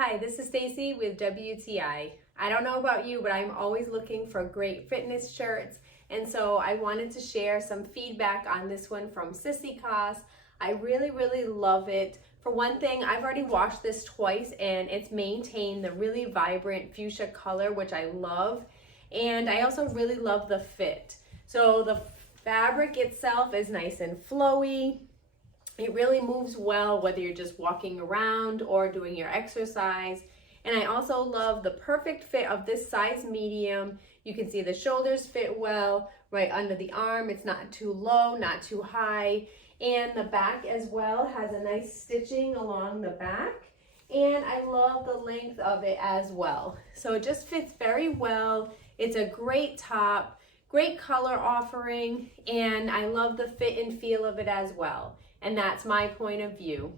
Hi, this is Stacy with WTI. I don't know about you, but I'm always looking for great fitness shirts, and so I wanted to share some feedback on this one from sissycos. I really love it. For one thing, I've already washed this twice and it's maintained the really vibrant fuchsia color, which I love, and I also really love the fit. So the fabric itself is nice and flowy. It really moves well whether you're just walking around or doing your exercise. And I also love the perfect fit of this size medium. You can see the shoulders fit well right under the arm. It's not too low, not too high. And the back as well has a nice stitching along the back. And I love the length of it as well. So it just fits very well. It's a great top, great color offering, and I love the fit and feel of it as well. And that's my point of view.